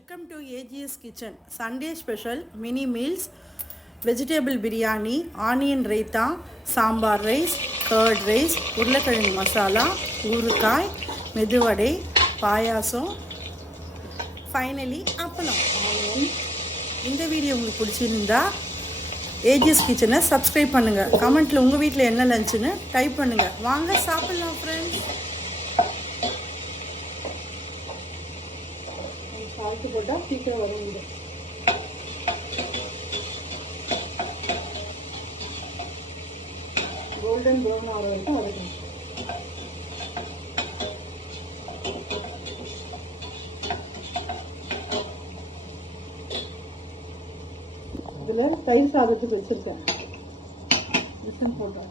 Welcome to AGS Kitchen. Sunday special mini meals, vegetable biryani, onion raita, sambar rice, curd rice, urlakalanga masala, ஊறுகாய், மெதுவடை, பாயாசம், finally அப்பளம். இந்த video உங்களுக்கு பிடிச்சிருந்தா AGS கிச்சனை subscribe பண்ணுங்கள். கமெண்ட்டில் உங்கள் வீட்டில் என்ன லஞ்சுன்னு டைப் பண்ணுங்கள். வாங்க சாப்பிட்லாம் ஃப்ரெண்ட்ஸ். சால்ட்டு போட்டால் சீக்கிரம் வதங்கிடும். கோல்டன் ப்ரௌன் ஆகிற வரைக்கும் வதக்கணும். இதில் தயிர் சாதத்துக்கு வச்சுருக்கேன். விசன் போட்டேன்.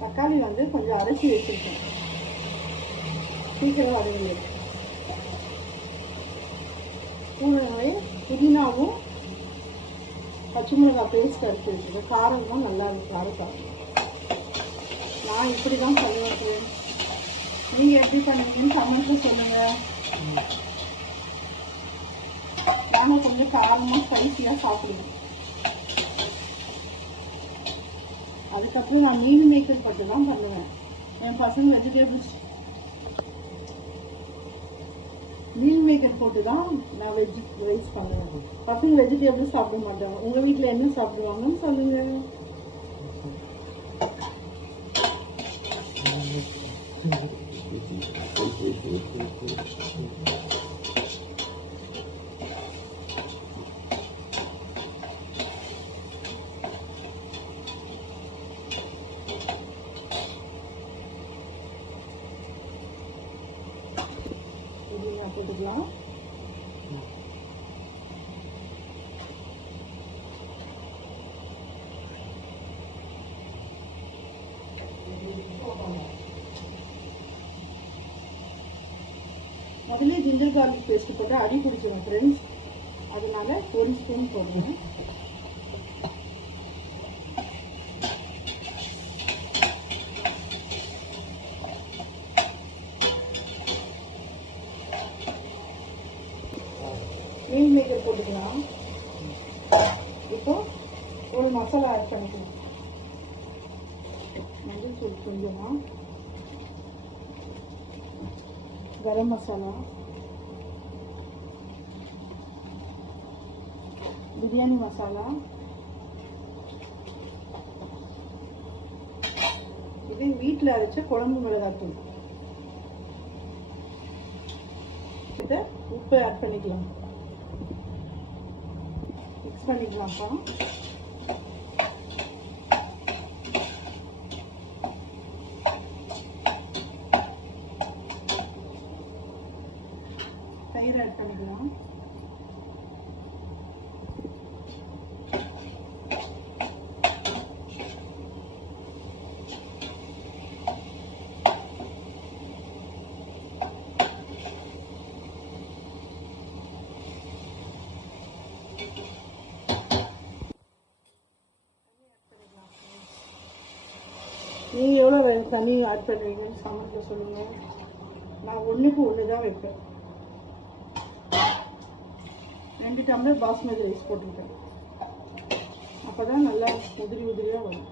தக்காளி கொஞ்சம் அரைச்சி வச்சுருக்கேன். சீக்கிரம் வதங்கிடும். கூடவே புதினாவும் பச்சை மிளகாய் பேஸ்ட் அரைச்சி வச்சுருக்கேன். காரமும் நல்லா இருக்கும். காரக்காரம் நான் இப்படி தான் பண்ணுவேன். நீங்கள் எப்படி பண்ணுவீங்கன்னு கமெண்ட்டில் சொல்லுங்கள். நாங்கள் கொஞ்சம் காரமாக ஸ்பைஸியாக சாப்பிடுவேன். அதுக்கப்புறம் நான் மீல் மேக்கர் போட்டு தான் பண்ணுவேன். என் பசங்க வெஜிடபிள்ஸ் மீல் மேக்கர் போட்டு தான் நான் வெஜ் ரைஸ் பண்ணுவேன். பசங்க வெஜிடபிள்ஸ் சாப்பிட மாட்டாங்க. உங்கள் வீட்டில் என்ன சாப்பிடுவாங்கன்னு சொல்லுங்கள். போட்டுக்கலாம். அதுலேயே ஜிஞ்சர் கார்லிக் பேஸ்ட் போட்டு அடி பிடிச்சிடும் ஃப்ரெண்ட்ஸ். அதனால 1 ஸ்பூன் போடுறேன். மீல் மேக்கர் போட்டுக்கலாம். இப்போ ஒரு மசாலா ஆட் பண்ணிக்கலாம். மஞ்சள் தூள் கொஞ்சமா, கரம் மசாலா, பிரியாணி மசாலா, இது வீட்டில் அரைச்ச குழம்பு மிளகாத்தூள். இதை உப்பு ஆட் பண்ணிக்கலாம். மிக்ஸ் பண்ணிக்கலாம்ப்பா. தயிர் ஆட் பண்ணிக்கலாம். நீங்கள் எவ்வளோ தண்ணி ஆட் பண்ணுவீங்கன்னு கமெண்ட்டில் சொல்லுங்கள். நான் 1க்கு 1 தான் வைப்பேன். 2 டம்ளர் பாஸ்மதி ரைஸ் போட்டுருக்கேன். அப்போ தான் நல்லா உதிரியாக வரும்.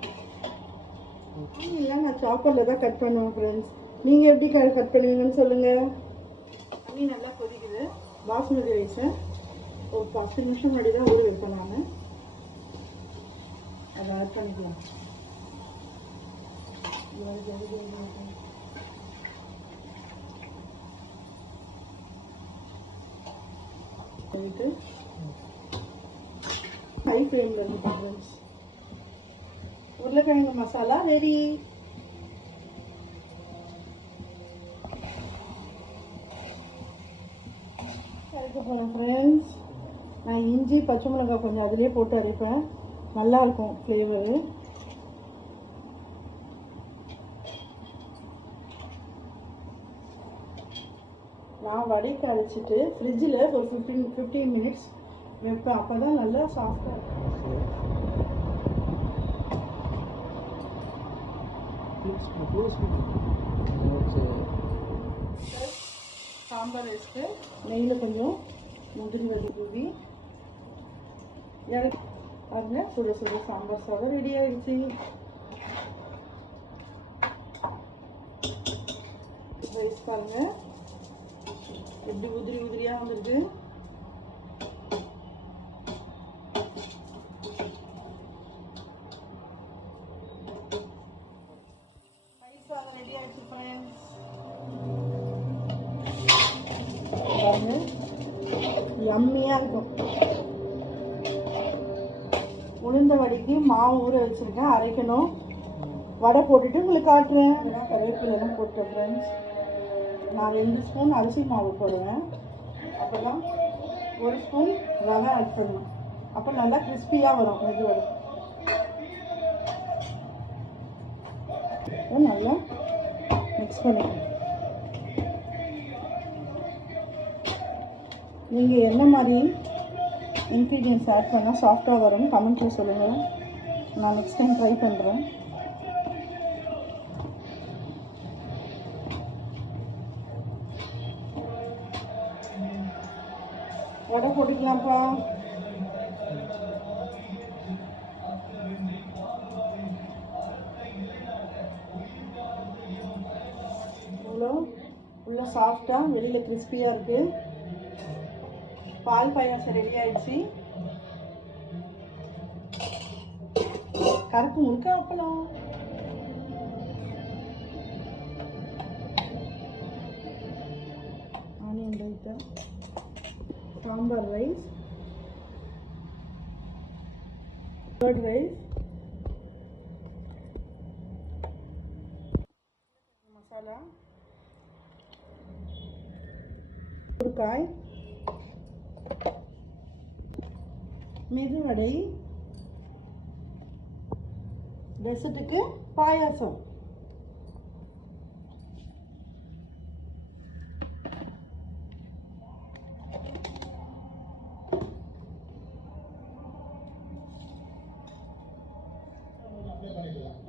நான் சாப்பரில் தான் கட் பண்ணுவேன் ஃப்ரெண்ட்ஸ். நீங்கள் எப்படி கட் பண்ணுவீங்கன்னு சொல்லுங்கள். தண்ணி நல்லா கொதிக்குது. பாஸ்மதி ரைஸை ஒரு 10 நிமிஷம் முன்னாடி தான் ஊற வைப்பேன் நான். அதை ஆட் பண்ணிக்கலாம். ஹை ஃப்ளேம்ல இருந்து ஃப்ரெண்ட்ஸ். உருளைக்கிழங்கு மசாலா ரெடி. அரைக்க போகிறேன் ஃப்ரெண்ட்ஸ். நான் இஞ்சி பச்சை மிளகாய் கொஞ்சம் அதிலே போட்டு அரைப்பேன். நல்லாயிருக்கும் ஃப்ளேவரு. நான் வடைக்கு அரைச்சிட்டு ஃப்ரிட்ஜில் ஒரு 15 மினிட்ஸ் வைப்பேன். அப்போ தான் நல்லா சாஃப்டாக இருக்கும். சாம்பார் ரைஸ்க்கு நெய்யில் கொஞ்சம் முந்திரி வடி தூவி இறக்கி பாருங்க, சுட சுட சாம்பார் சாதம் ரெடி ஆயிடுச்சு. ரைஸ் பாருங்க எப்படி உதிரி உதிரியாக வந்துருக்கு. ரைஸ் சாதம் ரெடி ஆயிடுச்சு ஃப்ரெண்ட்ஸ். பாருங்க யம்மியாக இருக்கும். உளுந்த வடைக்கு மாவு ஊற வச்சுருக்கேன், அரைக்கணும். வடை போட்டுட்டு உங்களுக்கு காட்டுவேன். கருவேப்பிலாம் போட்டேன் ஃப்ரெண்ட்ஸ். நான் 2 ஸ்பூன் அரிசி மாவு போடுவேன். அப்போ தான் 1 ஸ்பூன் ரவை ஆட் பண்ணுவேன். அப்போ நல்லா கிறிஸ்பியாக வரும் மெது வடை. நல்லா மிக்ஸ் பண்ணிக்கணும். நீங்கள் என்ன மாதிரி இன்க்ரீடியன்ட்ஸ் ஆட் பண்ணால் சாஃப்டாக வரும் கமெண்ட்டில் சொல்லுங்கள். நான் நெக்ஸ்ட் டைம் ட்ரை பண்ணுறேன். வடை போட்டுக்கலாம்ப்பா. இவ்வளோ உள்ள சாஃப்டாக வெளியில் கிறிஸ்பியாக இருக்குது. பால் பாயாசம் ரெடி ஆயிடுச்சு. கருப்பு முறுக்கு அப்பளம். Onion raita, sambar rice, curd rice, masala, ஊறுகாய், மெதுவடை, டெசர்ட்டுக்கு பாயாசம்.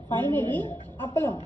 ஃபைனலி அப்பளம்.